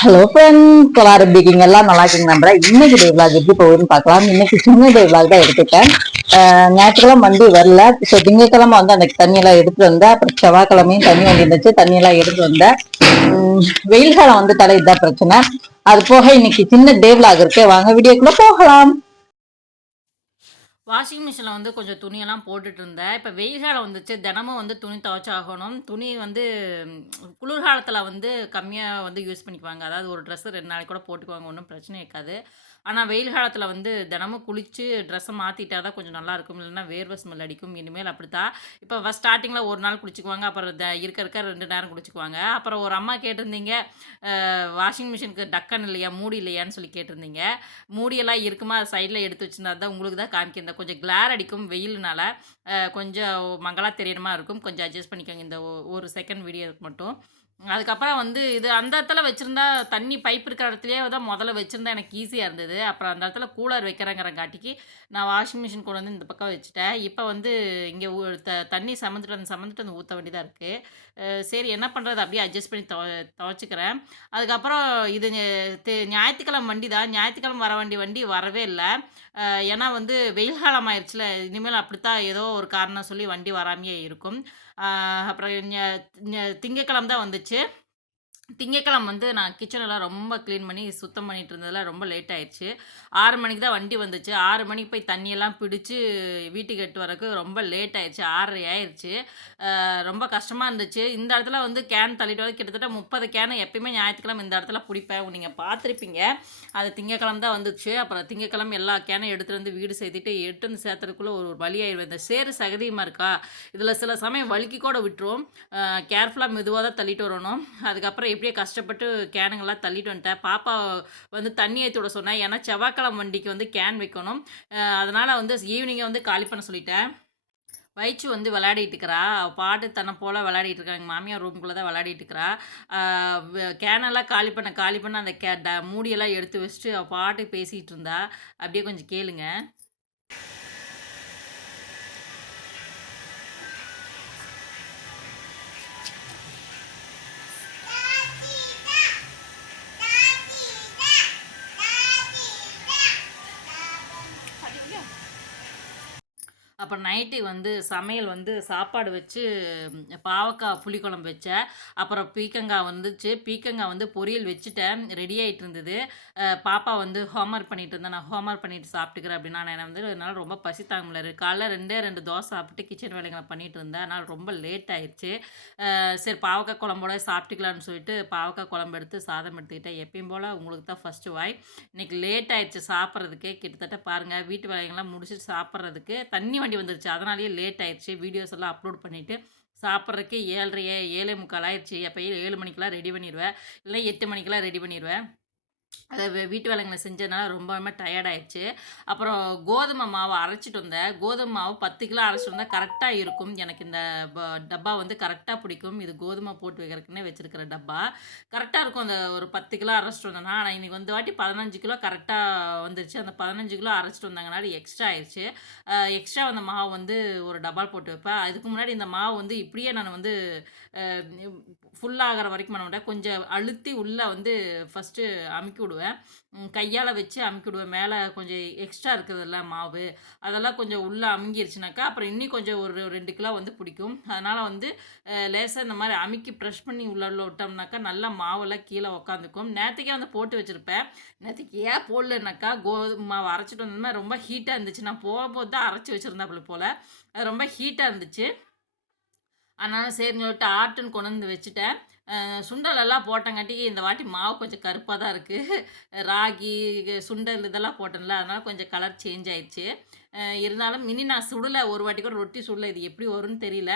Hello friends எல்லாரும் எப்படி இருக்கீங்க? எல்லாம் நல்லா இருக்கீங்க நம்புறேன். இன்னைக்கு டே விளாக் எப்படி போகுதுன்னு பார்க்கலாம். இன்னைக்கு சின்ன டே விளாக் தான் எடுத்துட்டேன். ஞாயிற்றுக்கிழமை வண்டி வரல. ஸோ திங்கட்கிழமை வந்து அன்னைக்கு தண்ணி எல்லாம் எடுத்துட்டு வந்தேன். அப்புறம் செவ்வாய்க்கிழமையும் தண்ணி வண்டி இருந்துச்சு தண்ணி எல்லாம் எடுத்து வந்தேன். உம் வெயில் காலம் வந்து தலை இதுதான் பிரச்சனை. அது போக இன்னைக்கு சின்ன டே விளாக் இருக்கு. வாங்க வீடியோக்குள்ள போகலாம். வாஷிங் மிஷினில் வந்து கொஞ்சம் துணியெல்லாம் போட்டுட்டு இருந்தேன் இப்போ வெயில் காலம் வந்துச்சு. தினமும் வந்து துணி துவைச்சாகணும். துணி வந்து குளிர்காலத்தில் வந்து கம்மியாக வந்து யூஸ் பண்ணிக்குவாங்க. அதாவது ஒரு ட்ரெஸ்ஸு ரெண்டு நாளைக்கு கூட போட்டுக்குவாங்க. ஒன்றும் பிரச்சனை இருக்காது. ஆனால் வெயில் காலத்தில் வந்து தினமும் குளித்து ட்ரெஸ்ஸை மாற்றிட்டா தான் கொஞ்சம் நல்லா இருக்கும். இல்லைன்னா வேர்வை ஸ்மெல் அடிக்கும். இனிமேல் அப்படி தான் இப்போ ஃபஸ்ட் ஸ்டார்டிங்கில் ஒரு நாள் குளிச்சுக்குவாங்க. அப்புறம் த இருக்க இருக்க ரெண்டு நேரம் குளிச்சுக்குவாங்க. அப்புறம் ஒரு அம்மா கேட்டிருந்தீங்க வாஷிங் மிஷினுக்கு டக்கன் இல்லையா மூடி இல்லையான்னு சொல்லி கேட்டிருந்தீங்க. மூடியெல்லாம் இருக்குமா? சைடில் எடுத்து வச்சுருந்தா தான் உங்களுக்கு தான் காமிக்கிறேன் கொஞ்சம் கிளார் அடிக்கும் வெயில்னால கொஞ்சம் மங்களாக தெரியணுமா இருக்கும். கொஞ்சம் அட்ஜஸ்ட் பண்ணிக்கோங்க. இந்த ஒரு செகண்ட் வீடியோக்கு மட்டும். அதுக்கப்புறம் வந்து இது அந்த இடத்துல வச்சுருந்தா தண்ணி பைப் இருக்கிற இடத்துலையே தான் முதல்ல வச்சுருந்தா எனக்கு ஈஸியாக இருந்தது. அப்புறம் அந்த இடத்துல கூலர் வைக்கிறேங்கிறங்காட்டிக்கு நான் வாஷிங் மிஷின் கொண்டு வந்து இந்த பக்கம் வச்சுட்டேன். இப்போ வந்து இங்கே த தண்ணி சமந்துட்டு வந்து சமந்துட்டு வந்து ஊற்ற வேண்டியதாக இருக்குது சரி என்ன பண்ணுறது அப்படியே அட்ஜஸ்ட் பண்ணி துவ துவச்சிக்கிறேன். அதுக்கப்புறம் இது ஞாயிற்றுக்கிழமை வண்டி தான். ஞாயிற்றுக்கிழமை வர வேண்டிய வண்டி வரவே இல்லை. ஏன்னா வந்து வெயில் காலம் ஆயிடுச்சுல இனிமேல் அப்படித்தான் ஏதோ ஒரு காரணம் சொல்லி வண்டி வராமையே இருக்கும். அப்புறம் திங்கக்கிழமை தான் வந்துச்சு. திங்கக்கிழமை வந்து நான் கிச்சனெல்லாம் ரொம்ப க்ளீன் பண்ணி சுத்தம் பண்ணிட்டு இருந்ததில் ரொம்ப லேட் ஆயிடுச்சு. ஆறு மணிக்கு தான் வண்டி வந்துச்சு. ஆறு மணிக்கு போய் தண்ணியெல்லாம் பிடிச்சி வீட்டுக்கு எட்டு வரக்கு ரொம்ப லேட் ஆயிடுச்சு. ஆறரை ஆயிடுச்சு. ரொம்ப கஷ்டமாக இருந்துச்சு. இந்த இடத்துல வந்து கேன் தள்ளிட்டு வர கிட்டத்தட்ட முப்பது கேனை எப்பயுமே ஞாயிற்றுக்கிழமை இந்த இடத்துல பிடிப்பேன். நீங்கள் பார்த்துருப்பீங்க. அது திங்கக்கிழமை தான் வந்துச்சு. அப்புறம் திங்கக்கிழமை எல்லா கேனையும் எடுத்துகிட்டு வந்து வீடு சேர்த்துட்டு எட்டு வந்து சேர்த்துறதுக்குள்ளே ஒரு வழி ஆயிடுவேன் இந்த சேறு சகதியமாக இருக்கா? இதில் சில சமயம் வலிக்கு கூட விட்டுரும் கேர்ஃபுல்லாக மெதுவாக தான் தள்ளிட்டு வரணும். அதுக்கப்புறம் எப்படியே கஷ்டப்பட்டு கேனுங்கெல்லாம் தள்ளிட்டு வந்துட்டேன். பாப்பா வந்து தண்ணி ஏற்றி விட சொன்னேன் ஏன்னா செவ்வாய்க்கிழமை வண்டிக்கு வந்து கேன் வைக்கணும். அதனால் வந்து ஈவினிங்கை வந்து காலி பண்ண சொல்லிட்டேன். வயிற்று வந்து விளையாடிட்டு இருக்கிறா. அவள் பாட்டு தன்னை போல் விளையாடிட்டு இருக்கா எங்கள் மாமியார் ரூம்குள்ளே தான் விளையாடிட்டு இருக்கிறா. கேனெல்லாம் காலி பண்ண காலி பண்ண அந்த கே ட மூடியெல்லாம் எடுத்து வச்சுட்டு அவள் பாட்டு பேசிகிட்டு இருந்தா. அப்படியே கொஞ்சம் கேளுங்க. அப்புறம் நைட்டு வந்து சமையல் வந்து சாப்பாடு வச்சு பாவக்காய் புளிக்குழம்பு வச்சேன் அப்புறம் பீக்கங்காய் வந்துச்சு. பீக்கங்காய் வந்து பொரியல் வச்சுட்டேன். ரெடி ஆகிட்டு இருந்தது. பாப்பா வந்து ஹோம்ஒர்க் பண்ணிட்டு இருந்தேன் நான் ஹோம்ஒர்க் பண்ணிட்டு சாப்பிட்டுக்கிறேன் அப்படின்னா நான் வந்து என்னால் ரொம்ப பசி தாங்க முடியல காலைல ரெண்டே ரெண்டு தோசை சாப்பிட்டு கிச்சன் வேலைகளை பண்ணிட்டு இருந்தேன். அதனால் ரொம்ப லேட் ஆயிடுச்சு. சரி பாவக்காய் குழம்போட சாப்பிட்டுக்கலாம்னு சொல்லிட்டு பாவக்காய் குழம்பு எடுத்து சாதம் எடுத்துக்கிட்டேன். எப்பயும் போல் உங்களுக்கு தான் ஃபஸ்ட்டு வாய் இன்னைக்கு லேட் ஆயிடுச்சு சாப்பிட்றதுக்கே. கிட்டத்தட்ட பாருங்கள் வீட்டு வேலைகள்லாம் முடிச்சுட்டு சாப்பிட்றதுக்கு தண்ணி வண்டி வந்துருச்சு. அதனாலேயே லேட் ஆயிடுச்சு. வீடியோஸ் எல்லாம் அப்லோட் பண்ணிவிட்டு சாப்பிட்றதுக்கு ஏழரை ஏழே முக்கால் ஆயிடுச்சு. அப்போ ஏழு மணிக்கெலாம் ரெடி பண்ணிடுவேன் இல்லை எட்டு மணிக்கெலாம் ரெடி பண்ணிடுவேன் அதை வீட்டு வேலைங்களை செஞ்சதுனால ரொம்பவுமே டயர்ட் ஆயிடுச்சு. அப்புறம் கோதுமை மாவை அரைச்சிட்டு வந்தேன். கோதுமை மாவு பத்து கிலோ அரைச்சிட்டு வந்தால் கரெக்டாக இருக்கும். எனக்கு இந்த டப்பா வந்து கரெக்டாக பிடிக்கும். இது கோதுமை போட்டு வைக்கிறதுக்குன்னே வச்சுருக்கிற டப்பா. கரெக்டாக இருக்கும். அந்த ஒரு பத்து கிலோ அரைச்சிட்டு வந்தேன்னா ஆனால் இன்னைக்கு வந்து வாட்டி பதினஞ்சு கிலோ கரெக்டாக வந்துருச்சு. அந்த பதினஞ்சு கிலோ அரைச்சிட்டு வந்தாங்கனால எக்ஸ்ட்ரா ஆயிடுச்சு எக்ஸ்ட்ரா அந்த மாவு வந்து ஒரு டப்பால் போட்டு வைப்பேன். அதுக்கு முன்னாடி இந்த மாவு வந்து இப்படியே நான் வந்து ஃபுல்லாகிற வரைக்கும் பண்ண மாட்டேன். கொஞ்சம் அழுத்தி உள்ளே வந்து ஃபஸ்ட்டு அமுக்கி விடுவேன் கையால் வச்சு அமுக்கி விடுவேன் மேலே கொஞ்சம் எக்ஸ்ட்ரா இருக்குதுல்ல மாவு அதெல்லாம் கொஞ்சம் உள்ளே அமுங்கிருச்சுனாக்கா அப்புறம் இன்னும் கொஞ்சம் ஒரு ரெண்டு கிலோ வந்து பிடிக்கும். அதனால் வந்து லேசாக இந்த மாதிரி அமுக்கி ப்ரெஷ் பண்ணி உள்ள உள்ள விட்டோம்னாக்கா நல்லா மாவெல்லாம் கீழே உக்காந்துக்கும். நேற்றுக்கே வந்து போட்டு வச்சுருப்பேன். நேற்றுக்கு ஏன் போடலனாக்கா கோதுமை மாவு அரைச்சிட்டு வந்தோம்னா ரொம்ப ஹீட்டாக இருந்துச்சு. நான் போகும்போது தான் அரைச்சி வச்சுருந்தாப்புல போல். அது ரொம்ப ஹீட்டாக இருந்துச்சு. அதனால் சரின்னு சொல்லிட்டு ஆட்டுன்னு கொண்டு வந்து வச்சுட்டேன். சுண்டல் எல்லாம் போட்டங்காட்டி இந்த வாட்டி மாவு கொஞ்சம் கருப்பாக தான் இருக்குது ராகி சுண்டல் இதெல்லாம் போட்டேன்ல அதனால் கொஞ்சம் கலர் சேஞ்ச் ஆயிடுச்சு. இருந்தாலும் இனி நான் சுடலை ஒரு வாட்டி கூட ரொட்டி சுடலை. இது எப்படி வரும்னு தெரியல.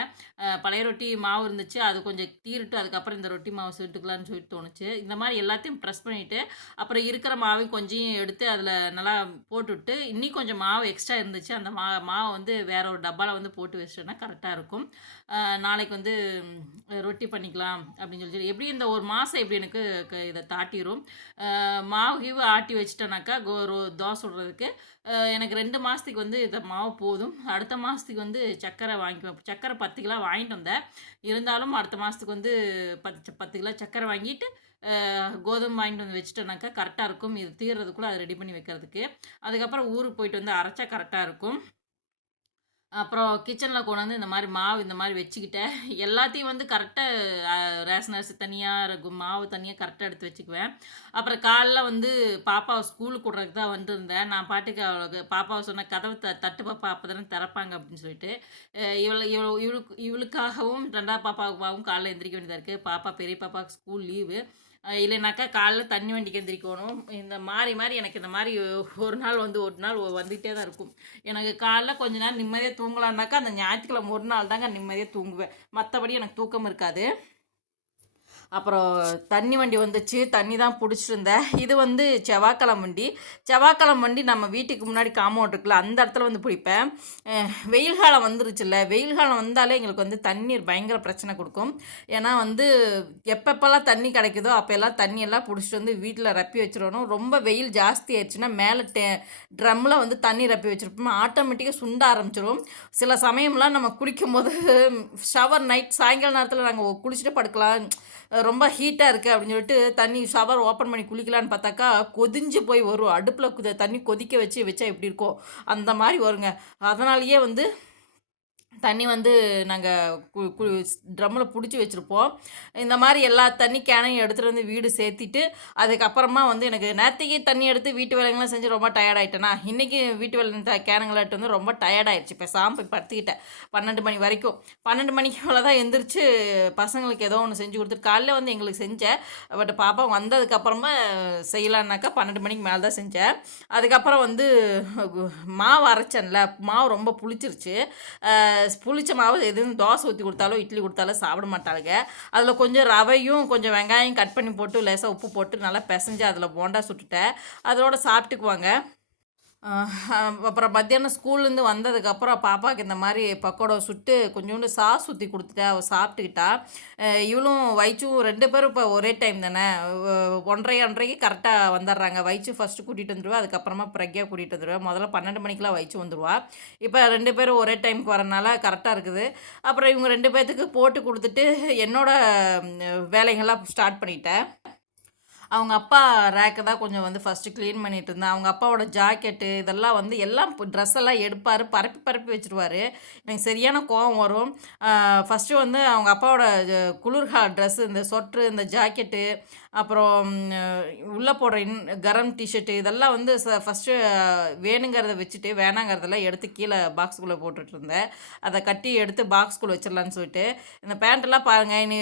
பழைய ரொட்டி மாவு இருந்துச்சு. அது கொஞ்சம் தீருட்டு அதுக்கப்புறம் இந்த ரொட்டி மாவு சுட்டுக்கலாம்னு சொல்லிட்டு தோணுச்சு. இந்த மாதிரி எல்லாத்தையும் ப்ரெஸ் பண்ணிவிட்டு அப்புறம் இருக்கிற மாவையும் கொஞ்சம் எடுத்து அதில் நல்லா போட்டுவிட்டு இன்னும் கொஞ்சம் மாவு எக்ஸ்ட்ரா இருந்துச்சு. அந்த மா மாவை வந்து வேற ஒரு டப்பாவில் வந்து போட்டு வச்சிட்டோன்னா கரெக்டாக இருக்கும். நாளைக்கு வந்து ரொட்டி பண்ணிக்கலாம் அப்படின்னு சொல்லி எப்படி இந்த ஒரு மாதம் எப்படி எனக்கு க- இதை தாட்டிரும். மாவு கீவு ஆட்டி வச்சிட்டேனாக்கா கோ ரோ தோசை சுடுறதுக்கு எனக்கு ரெண்டு மாதத்துக்கு வந்து இந்த மாவு போதும். அடுத்த மாதத்துக்கு வந்து சர்க்கரை வாங்கிக்குவேன் சர்க்கரை பத்து கிலோ வாங்கிட்டு வந்தேன். இருந்தாலும் அடுத்த மாதத்துக்கு வந்து பத்து பத்து கிலோ சர்க்கரை வாங்கிட்டு கோதுமை வாங்கிட்டு வந்து வச்சுட்டேனாக்கா கரெக்டாக இருக்கும். இது தீர்றதுக்குள்ளே அதை ரெடி பண்ணி வைக்கிறதுக்கு. அதுக்கப்புறம் ஊருக்கு போயிட்டு வந்து அரைச்சா கரெக்டாக இருக்கும். அப்புறம் கிச்சனில் கொண்டு வந்து இந்த மாதிரி மாவு இந்த மாதிரி வச்சுக்கிட்டேன் எல்லாத்தையும் வந்து கரெக்டாக ரேஷன் அரிசி தனியாக மாவு தனியாக கரெக்டாக எடுத்து வச்சுக்குவேன். அப்புறம் காலைல வந்து பாப்பாவை ஸ்கூலுக்கு விட்றதுக்கு தான் வந்திருந்தேன். நான் பாட்டுக்கு அவளுக்கு பாப்பாவை சொன்ன கதவை த தட்டு பாப்பா அப்போ தானே திறப்பாங்க அப்படின்னு சொல்லிட்டு அஹ் இவளை இவளுக்கு இவளுக்காகவும் ரெண்டாவது பாப்பாவுக்காகவும் காலைல எந்திரிக்க வேண்டியதாக இருக்குது பாப்பா பெரிய பாப்பாவுக்கு ஸ்கூல் லீவு இல்லைனாக்கா காலைல தண்ணி வண்டிக்கு எந்திரிக்கணும். இந்த மாறி மாறி எனக்கு இந்த மாதிரி ஒரு நாள் வந்து ஒரு நாள் வந்துகிட்டே தான் இருக்கும். எனக்கு காலைல கொஞ்ச நேரம் நிம்மதியாக தூங்கலான்னாக்கா அந்த ஞாயிற்றுக்கிழமை ஒரு நாள் தாங்க நிம்மதியாக தூங்குவேன். மற்றபடி எனக்கு தூக்கம் இருக்காது. அப்புறம் தண்ணி வண்டி வந்துச்சு தண்ணி தான் பிடிச்சிருந்தேன் இது வந்து செவ்வாய்க்கிழமை வண்டி. செவ்வாய்க்கிழமை வண்டி நம்ம வீட்டுக்கு முன்னாடி காம்பவுண்ட் இருக்குல்ல அந்த இடத்துல வந்து பிடிப்பேன். வெயில் காலம் வந்துருச்சுல்ல வெயில் காலம் வந்தாலே எங்களுக்கு வந்து தண்ணீர் பயங்கர பிரச்சனை கொடுக்கும். ஏன்னா வந்து எப்பப்பெல்லாம் தண்ணி கிடைக்குதோ அப்போல்லாம் தண்ணியெல்லாம் பிடிச்சிட்டு வந்து வீட்டில் ரப்பி வச்சிடணும் ரொம்ப வெயில் ஜாஸ்தி ஆயிடுச்சுன்னா மேலே டே ட்ரம்மில் வந்து தண்ணி ரப்பி வச்சுருப்போம். ஆட்டோமேட்டிக்காக சுண்ட ஆரம்பிச்சிடும் சில சமயம்லாம் நம்ம குளிக்கும்போது ஷவர் நைட் சாயங்கால நேரத்தில் நாங்கள் குளிச்சுட்டு படுக்கலாம். ரொம்ப ஹீட்டாக இருக்குது அப்படின்னு சொல்லிட்டு தண்ணி ஷவர் ஓப்பன் பண்ணி குளிக்கலான்னு பார்த்தாக்கா கொதிஞ்சு போய் வரும். அடுப்பில் தண்ணி கொதிக்க வச்சு வச்சா எப்படி இருக்கோ அந்த மாதிரி வருங்க. அதனாலேயே வந்து தண்ணி வந்து நாங்கள் கு கு ட்ரம்மில் பிடிச்சி வச்சுருப்போம். இந்த மாதிரி எல்லா தண்ணி கேனையும் எடுத்துகிட்டு வந்து வீடு சேர்த்திட்டு அதுக்கப்புறமா வந்து எனக்கு நேற்றுக்கு தண்ணி எடுத்து வீட்டு வேலைங்களாம் செஞ்சு ரொம்ப டயர்ட் ஆகிட்டேனா இன்றைக்கி வீட்டு வேலை த கேனுங்களை எடுத்து வந்து ரொம்ப டயர்ட் ஆயிடுச்சு. இப்போ சாம்பு படுத்துக்கிட்டேன். பன்னெண்டு மணி வரைக்கும். பன்னெண்டு மணிக்கு மேலே தான் எந்திரிச்சு பசங்களுக்கு ஏதோ ஒன்று செஞ்சு கொடுத்துட்டு காலையில் வந்து எங்களுக்கு செஞ்சேன். பட் பாப்பா வந்ததுக்கப்புறமா செய்யலான்னாக்கா பன்னெண்டு மணிக்கு மேலே தான் செஞ்சேன். அதுக்கப்புறம் வந்து மாவு அரைச்சேன்ல. மாவு ரொம்ப புளிச்சிருச்சு. புளிச்ச மாவு எதுவும் தோசை ஊற்றி கொடுத்தாலோ இட்லி கொடுத்தாலோ சாப்பிட மாட்டாளுங்க அதில் கொஞ்சம் ரவையும் கொஞ்சம் வெங்காயம் கட் பண்ணி போட்டு லேசாக உப்பு போட்டு நல்லா பிசைஞ்சு அதில் போண்டா சுட்டுட்டேன். அதோட சாப்பிட்டுக்குவாங்க. அப்புறம் மத்தியானம் ஸ்கூல்லேருந்து வந்ததுக்கப்புறம் பாப்பாவுக்கு இந்த மாதிரி பக்கோடா சுட்டு கொஞ்சோண்டு சாஸ் ஊற்றி கொடுத்துட்டா அவள் சாப்பிட்டுக்கிட்டா. இவளும் வைச்சும் ரெண்டு பேரும் இப்போ ஒரே டைம் தானே. ஒன்றரை ஒன்றரைக்கு கரெக்டாக வந்துடுறாங்க. வைச்சு ஃபஸ்ட்டு கூட்டிகிட்டு வந்துடுவா அதுக்கப்புறமா பிரக்யா கூட்டிகிட்டு வந்துடுவா முதல்ல பன்னெண்டு மணிக்கெலாம் வைச்சு வந்துடுவா இப்போ ரெண்டு பேரும் ஒரே டைமுக்கு வரனால கரெக்டாக இருக்குது. அப்புறம் இவங்க ரெண்டு பேர்த்துக்கு போட்டு கொடுத்துட்டு என்னோடய வேலைகள்லாம் ஸ்டார்ட் பண்ணிட்டேன். அவங்க அப்பா ரேக்கை தான் கொஞ்சம் வந்து ஃபஸ்ட்டு க்ளீன் பண்ணிட்டு இருந்தேன் அவங்க அப்பாவோட ஜாக்கெட்டு இதெல்லாம் வந்து எல்லாம் ட்ரெஸ் எல்லாம் எடுப்பார் பரப்பி பரப்பி வச்சுருவார். எனக்கு சரியான கோவம் வரும். ஃபஸ்ட்டு வந்து அவங்க அப்பாவோட ஜ- குளிர்கா ட்ரெஸ்ஸு இந்த சொட்ரு இந்த ஜாக்கெட்டு அப்புறம் உள்ளே போடுற இன் கரம் டிஷர்ட்டு இதெல்லாம் வந்து ச ஃபஸ்ட்டு வேணுங்கிறத வச்சுட்டு வேணாங்கிறதெல்லாம் எடுத்து கீழே பாக்ஸுக்குள்ளே போட்டுட்ருந்தேன் அதை கட்டி எடுத்து பாக்ஸ்குள்ளே வச்சிடலான்னு சொல்லிட்டு. இந்த பேண்ட்டெல்லாம் பாருங்கள் இனி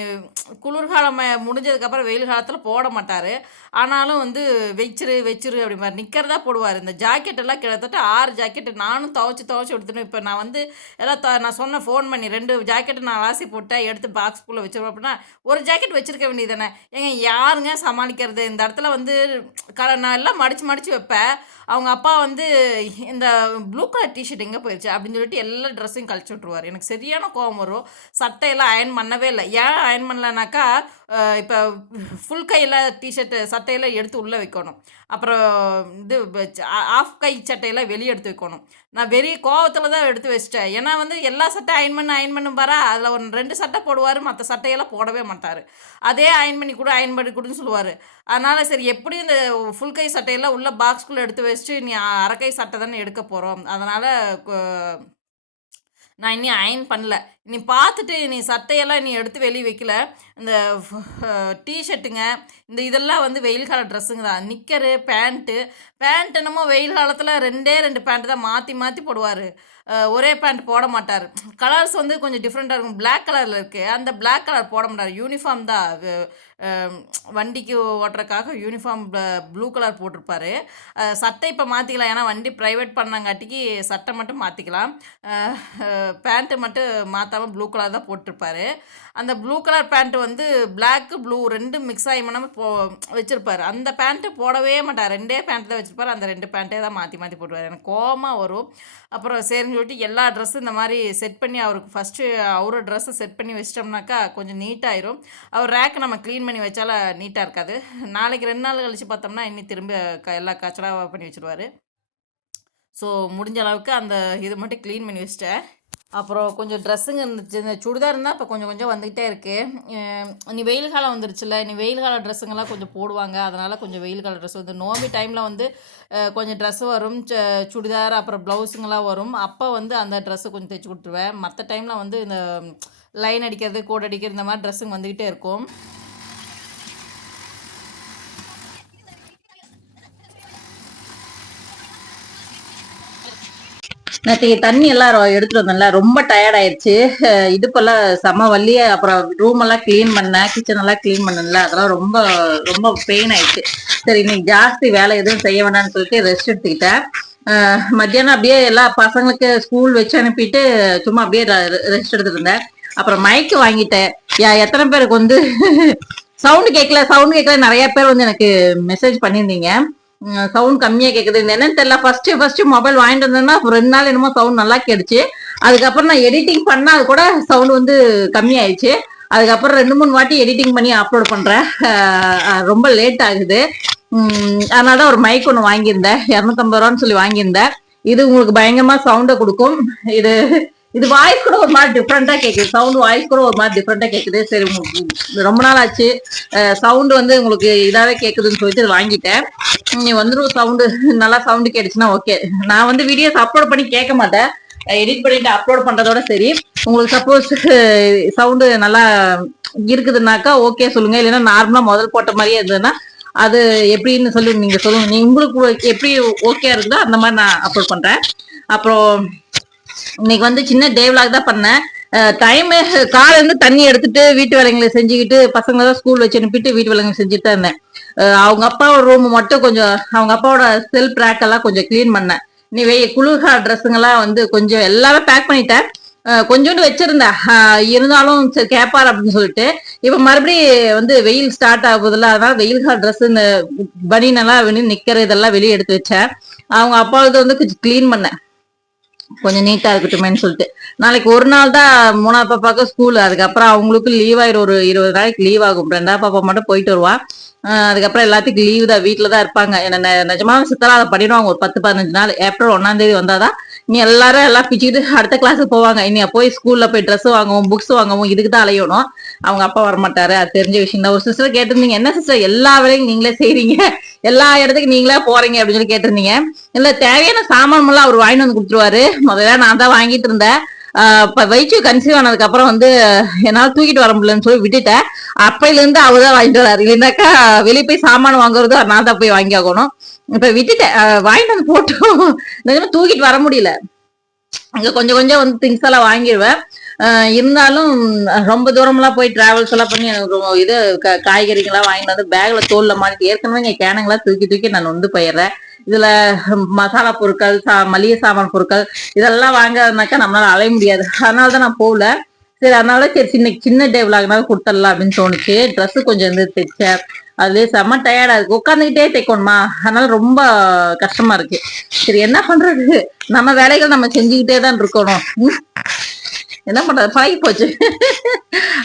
குளிர்காலம் முடிஞ்சதுக்கப்புறம் வெயில் காலத்தில் போட மாட்டார். ஆனாலும் வந்து வச்சிரு வச்சிரு அப்படி மாதிரி நிற்கிறதா போடுவார். இந்த ஜாக்கெட்டெல்லாம் கிட்டத்தட்ட ஆறு ஜாக்கெட்டு நானும் துவச்சி துவச்சி எடுத்துட்டு இப்போ நான் வந்து எல்லாம் த- நான் சொன்ன ஃபோன் பண்ணி ரெண்டு ஜாக்கெட்டு நான் வாசி போட்டேன் எடுத்து பாக்ஸ்குள்ளே வச்சிருவேன் அப்படின்னா ஒரு ஜாக்கெட் வச்சுருக்க வேண்டியது தானே ஏங்க யாருங்க சமாளிக்கிறது. இந்த இடத்துல வந்து க நான் எல்லாம் மடித்து மடித்து வைப்பேன். அவங்க அப்பா வந்து இந்த ப்ளூ கலர் டிஷர்ட் எங்கே போயிடுச்சு? அப்படின்னு சொல்லிட்டு எல்லா ட்ரெஸ்ஸையும் கழிச்சு விட்ருவார் எனக்கு சரியான கோவம் வரும். சட்டையெல்லாம் அயன் பண்ணவே இல்லை. ஏன் அயன் பண்ணலனாக்கா இப்போ ஃபுல் கையில் டிஷர்ட்டு சட்டையெல்லாம் எடுத்து உள்ளே வைக்கணும். அப்புறம் இது ஆஃப் கை சட்டையெல்லாம் வெளியே எடுத்து வைக்கணும். நான் வெறி கோவத்தில் தான் எடுத்து வச்சிட்டேன். ஏன்னா வந்து எல்லா சட்டை அயன் பண்ண அயன் பண்ண பாரா அதில் ஒரு ரெண்டு சட்டை போடுவார் மற்ற சட்டையெல்லாம் போடவே மாட்டார். அதே அயன் பண்ணி கூட அயன் பண்ணி கொடுன்னு சொல்லுவார். அதனால் சரி எப்படியும் இந்த ஃபுல் கை சட்டையெல்லாம் உள்ள பாக்ஸ்குள்ளே எடுத்து வச்சுட்டு நீ அரைக்கை சட்டை தானே எடுக்க போகிறோம் அதனால் நான் இன்னும் அயன் பண்ணல. நீ பார்த்துட்டு நீ சட்டையெல்லாம் நீ எடுத்து வெளியே வைக்கல. இந்த டிஷர்ட்டுங்க இந்த இதெல்லாம் வந்து வெயில் கால ட்ரெஸ்ஸுங்க தான். நிக்கரு பேண்ட்டு பேண்ட் என்னமோ வெயில் காலத்தில் ரெண்டே ரெண்டு பேண்ட்டு தான் மாற்றி மாற்றி போடுவார். ஒரே பேண்ட் போட மாட்டார். கலர்ஸ் வந்து கொஞ்சம் டிஃப்ரெண்ட்டாக இருக்கும். பிளாக் கலரில் இருக்குது அந்த பிளாக் கலர் போட மாட்டார். யூனிஃபார்ம் தான் அது, வண்டிக்கு ஓட்டுறக்காக யூனிஃபார்ம் ப்ளூ கலர் போட்டிருப்பாரு. சட்டை இப்போ மாற்றிக்கலாம் ஏன்னா வண்டி ப்ரைவேட் பண்ணங்காட்டிக்கு சட்டை மட்டும் மாற்றிக்கலாம் பேண்ட்டு மட்டும் மாற்ற மாற்றாமல் ப்ளூ கலர் தான் போட்டிருப்பாரு. அந்த ப்ளூ கலர் பேண்ட்டு வந்து பிளாக்கு ப்ளூ ரெண்டும் மிக்ஸ் ஆகி பண்ணாமல் போ வச்சுருப்பார். அந்த பேண்ட்டு போடவே மாட்டார். ரெண்டே பேண்ட் தான் வச்சுருப்பாரு. அந்த ரெண்டு பேண்ட்டே தான் மாற்றி மாற்றி போட்டுவார் எனக்கு கோமாக வரும். அப்புறம் சரின்னு சொல்லிட்டு எல்லா ட்ரெஸ்ஸும் இந்த மாதிரி செட் பண்ணி அவருக்கு ஃபஸ்ட்டு அவரோட ட்ரெஸ்ஸை செட் பண்ணி வச்சிட்டோம்னாக்கா கொஞ்சம் நீட்டாயிரும் அவர் ரேக்கை நம்ம க்ளீன் பண்ணி வச்சால நீட்டாக இருக்காது. நாளைக்கு ரெண்டு நாள் கழிச்சு பார்த்தோம்னா இன்னி திரும்ப க எல்லா கச்சடாவாக பண்ணி வச்சுருவார். ஸோ முடிஞ்ச அளவுக்கு அந்த இது மட்டும் க்ளீன் பண்ணி வச்சிட்டேன். அப்புறம் கொஞ்சம் ட்ரெஸ்ஸுங்க இருந்துச்சு. இந்த சுடிதார் இருந்தால் இப்போ கொஞ்சம் கொஞ்சம் வந்துக்கிட்டே இருக்குது நீ வெயில் காலம் வந்துருச்சுல்ல நீ வெயில் கால ட்ரெஸ்ஸுங்கெல்லாம் கொஞ்சம் போடுவாங்க. அதனால் கொஞ்சம் வெயில் கால ட்ரெஸ் வந்து நோம்பி டைமில் வந்து கொஞ்சம் ட்ரெஸ்ஸு வரும். ச- சுடிதார் அப்புறம் ப்ளவுஸுங்கெல்லாம் வரும். அப்போ வந்து அந்த ட்ரெஸ்ஸு கொஞ்சம் தைச்சி கொடுத்துருவேன். மற்ற டைமில் வந்து இந்த லைன் அடிக்கிறது கோட் அடிக்கிறது இந்த மாதிரி ட்ரெஸ்ஸுங்க வந்துக்கிட்டே இருக்கும். நேற்று தண்ணி எல்லாம் எடுத்துட்டு வந்தேன்ல ரொம்ப டயர்ட் ஆயிடுச்சு. இதுப்பெல்லாம் இடுப்பெல்லாம் செம வலி அப்புறம் ரூம் எல்லாம் க்ளீன் பண்ணேன் கிச்சன் எல்லாம் க்ளீன் பண்ணல அதெல்லாம் ரொம்ப ரொம்ப பெயின் ஆயிடுச்சு. சரி இன்னைக்கு ஜாஸ்தி வேலை எதுவும் செய்ய வேணாம்னு சொல்லிட்டு ரெஸ்ட் எடுத்துக்கிட்டேன். மத்தியானம் அப்படியே எல்லா பசங்களுக்கு ஸ்கூல் வச்சு அனுப்பிட்டு சும்மா அப்படியே ரெஸ்ட் எடுத்துட்டு இருந்தேன். அப்புறம் மைக்கு வாங்கிட்டேன். எத்தனை பேருக்கு வந்து சவுண்டு கேட்கல சவுண்ட் கேட்கல நிறைய பேர் வந்து எனக்கு மெசேஜ் பண்ணியிருந்தீங்க. சவுண்ட் கம்மியா கேக்குது. என்னன்னு தெரியல. ஃபர்ஸ்ட் ஃபர்ஸ்ட் மொபைல் வாங்கிட்டு வந்தேன்னா ரெண்டு நாள் என்னமோ சவுண்ட் நல்லா கேடுச்சு அதுக்கப்புறம் நான் எடிட்டிங் பண்ணா அது கூட சவுண்ட் வந்து கம்மியாயிடுச்சு. அதுக்கப்புறம் ரெண்டு மூணு வாட்டி எடிட்டிங் பண்ணி அப்லோட் பண்றேன். ரொம்ப லேட் ஆகுது. அதனால தான் ஒரு மைக் ஒன்று வாங்கியிருந்தேன். இரநூத்தம்பது ரூபான்னு சொல்லி வாங்கியிருந்தேன். இது உங்களுக்கு பயங்கரமா சவுண்டை கொடுக்கும். இது இது வாய்ஸ் கூட ஒரு மாதிரி டிஃப்ரெண்டா கேக்குது. சவுண்ட் வாய்ஸ் கூட ஒரு மாதிரி டிஃப்ரெண்டா கேக்குது. சரி உங்களுக்கு ரொம்ப நாள் ஆச்சு. சவுண்ட் வந்து உங்களுக்கு இதாவே கேக்குதுன்னு சொல்லிட்டு வாங்கிட்டேன். நீ வந்துடும் சவுண்டு நல்லா சவுண்டு கேட்டுச்சுன்னா ஓகே நான் வந்து வீடியோஸ் அப்லோட் பண்ணி கேட்க மாட்டேன். எடிட் பண்ணிட்டு அப்லோட் பண்றதோட சரி. உங்களுக்கு சப்போஸ் சவுண்டு நல்லா இருக்குதுன்னாக்கா ஓகே சொல்லுங்க. இல்லைன்னா நார்மலா முதல் போட்ட மாதிரியே இருந்ததுன்னா அது எப்படின்னு சொல்லி நீங்க சொல்லுங்க. நீ உங்களுக்கு எப்படி ஓகே இருக்குதோ அந்த மாதிரி நான் அப்லோட் பண்றேன். அப்புறம் இன்னைக்கு வந்து சின்ன டே தான் பண்ணேன். டைம் காலையில இருந்து தண்ணி எடுத்துட்டு வீட்டு வேலைங்களை செஞ்சுக்கிட்டு பசங்களை தான் ஸ்கூல் வச்சு அனுப்பிட்டு வீட்டு வேலைங்களை செஞ்சுட்டு தான் இருந்தேன். அவங்க அப்பாவோட ரூம் மட்டும் கொஞ்சம் அவங்க அப்பாவோட செல்ஃப் ரேக் எல்லாம் கொஞ்சம் கிளீன் பண்ணேன். நீ வெய் குளிர்கா ட்ரெஸ்ஸுங்கெல்லாம் வந்து கொஞ்சம் எல்லாமே பேக் பண்ணிட்டேன். கொஞ்சோண்டு வச்சிருந்தேன். இருந்தாலும் சரி கேட்பார் அப்படின்னு சொல்லிட்டு. இப்ப மறுபடியும் வந்து வெயில் ஸ்டார்ட் ஆகுதுல அதனால வெயில் கால ட்ரெஸ் இந்த பனியன் எல்லாம் வெளியே நிக்கிற இதெல்லாம் வெளியே எடுத்து வச்சேன். அவங்க அப்பாவது வந்து கொஞ்சம் கிளீன் பண்ணேன். கொஞ்சம் நீட்டா இருக்கட்டுமேன்னு சொல்லிட்டு. நாளைக்கு ஒரு நாள் தான் மூணாவது பாப்பாக்கு ஸ்கூல் அதுக்கப்புறம் அவங்களுக்கு லீவ் ஆயிரும். ஒரு இருபது நாளைக்கு லீவ் ஆகும். ரெண்டாவது பாப்பா மட்டும் போயிட்டு வருவா. அதுக்கப்புறம் எல்லாத்துக்கும் லீவு தான். வீட்டில் தான் இருப்பாங்க. என்ன நிஜமா சித்தரா அதை பண்ணிடுவாங்க. ஒரு பத்து பதினஞ்சு நாள். ஏப்ரல் ஒன்னாம் தேதி வந்தாதான் நீ எல்லாரும் எல்லாம் பிச்சுக்கிட்டு அடுத்த கிளாஸுக்கு போவாங்க. இனி போய் ஸ்கூல்ல போய் ட்ரெஸ் வாங்கவும் புக்ஸ் வாங்கவும் இதுக்கு தான் அலையணும். அவங்க அப்பா வரமாட்டாரு. அது தெரிஞ்ச விஷயம் தான். ஒரு சிஸ்டர் கேட்டிருந்தீங்க. என்ன சிஸ்டர் எல்லா வேலையும் நீங்களே செய்றீங்க. எல்லா இடத்துக்கு நீங்களே போறீங்க அப்படின்னு சொல்லி கேட்டிருந்தீங்க. இல்ல தேவையான சாமான் எல்லாம் அவர் வாங்கிட்டு வந்து கொடுத்துருவாரு. முதல்ல நான் தான் வாங்கிட்டு இருந்தேன். ஆஹ் இப்ப வயிற்று கன்சீவ் ஆனதுக்கு அப்புறம் வந்து என்னால தூக்கிட்டு வர முடியலன்னு சொல்லி விட்டுட்டேன். அப்பையில இருந்து அவர் தான் வாங்கிட்டு வராரு. இல்லைன்னாக்கா வெளியே போய் சாமான் வாங்குறது நான் தான் போய் வாங்கி ஆகணும். இப்ப விட்டுட்டேன். வாங்கிட்டு வந்து போட்டோம். நிஜமா தூக்கிட்டு வர முடியல. அங்க கொஞ்சம் கொஞ்சம் வந்து திங்ஸ் எல்லாம் வாங்கிடுவேன். இருந்தாலும் ரொம்ப தூரம்லாம் போய் டிராவல்ஸ் எல்லாம் பண்ணி எனக்கு இது க- காய்கறிகள்லாம் வாங்கிட்டு வந்து பேக்ல தோல்ல மாட்டிட்டு ஏற்கனவே இங்க கேனங்கெல்லாம் தூக்கி தூக்கி நான் வந்து போயிடுறேன். இதுல மசாலா பொருட்கள் சா மளிகை சாமான் பொருட்கள் இதெல்லாம் வாங்காதனாக்கா நம்மளால அலைய முடியாது. அதனால தான் நான் போகல. சரி அதனால சரி சின்ன சின்ன டே விளாக்னால கொடுத்துடலாம் அப்படின்னு தோணுச்சு. ட்ரெஸ் கொஞ்சம் இருந்து தைச்சேன். அதுலயே செம்ம டயர்டா இருக்கு. உட்காந்துக்கிட்டே தைக்கணுமா? அதனால ரொம்ப கஷ்டமா இருக்கு. சரி என்ன பண்றது? நம்ம வேலைகள் நம்ம செஞ்சுக்கிட்டே தான் இருக்கணும். என்ன பண்றது? பழகி போச்சு.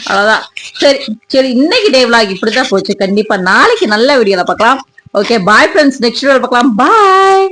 அவ்வளவுதான். சரி சரி இன்னைக்கு டே vlog இப்படிதான் போச்சு. கண்டிப்பா நாளைக்கு நல்ல வீடியோல பார்க்கலாம். Okay bye friends next video பார்க்கலாம். பாய்